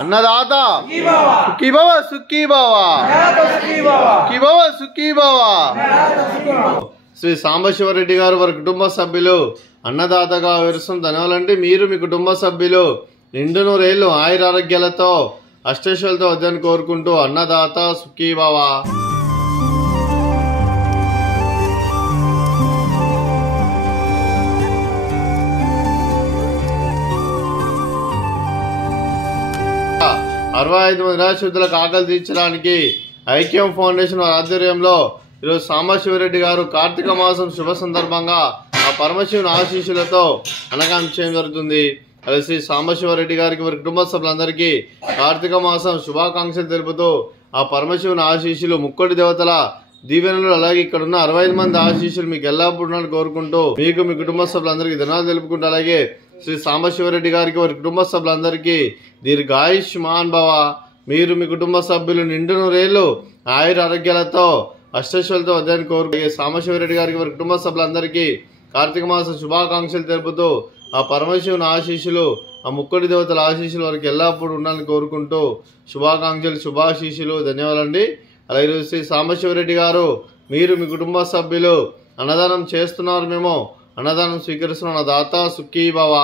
అన్నదాత సుఖీ భవ సుఖీ భవ సుఖీ భవ సుఖీ భవ. శ్రీ సాంబశివరెడ్డి గారు వారి కుటుంబ సభ్యులు అన్నదాతగా వివరిస్తున్న ధన్యవాదాలండి. మీరు మీ కుటుంబ సభ్యులు నిండు నూరేళ్లు ఆయురారోగ్యాలతో అష్టైశ్వర్యాలతో వద్దని కోరుకుంటూ అన్నదాత సుఖీ భవ. అరవై 65 మంది నిరాశ్రితులకు ఆకలి తీర్చడానికి ఐక్యం ఫౌండేషన్ వారి ఆధ్వర్యంలో ఈరోజు సాంబశివరెడ్డి గారు కార్తీక మాసం శుభ సందర్భంగా ఆ పరమశివుని ఆశీస్సులతో అన్నదానం చేయడం జరుగుతుంది. అదే శ్రీ సాంబశివరెడ్డి గారికి వారి కుటుంబ సభ్యులందరికీ కార్తీక మాసం శుభాకాంక్షలు తెలుపుతూ ఆ పరమశివుని ఆశీస్సులు ముక్కోటి దేవతల దీవెనలు అలాగే ఇక్కడ ఉన్న 65 మంది ఆశీస్సులు మీకు ఎల్లప్పుడూ కోరుకుంటూ మీకు మీ కుటుంబ సభ్యులందరికీ ధన్యవాదాలు తెలుపుకుంటూ అలాగే శ్రీ సాంబశివరెడ్డి గారికి వారి కుటుంబ సభ్యులందరికీ దీర్ఘాయుష్మాన్ భవ. మీరు మీ కుటుంబ సభ్యులు నిండు నూరేళ్లు ఆయుర ఆరోగ్యాలతో అష్టైశ్వర్యాలతో వద్దని కోరుకు సాంబశివరెడ్డి గారికి వారి కుటుంబ సభ్యులందరికీ కార్తీక మాసం శుభాకాంక్షలు తెలుపుతూ ఆ పరమశివుని ఆశీస్సులు ఆ ముక్కోటి దేవతల ఆశీస్సులు వారికి ఎల్లప్పుడూ ఉండాలని కోరుకుంటూ శుభాకాంక్షలు శుభాశీస్సులు ధన్యవాదాలండి. అలాగే శ్రీ సాంబశివరెడ్డి గారు మీరు మీ కుటుంబ సభ్యులు అన్నదానం చేస్తున్నారు, మేము అన్నదానం స్వీకరిస్తున్న దాత సుఖీ భవ.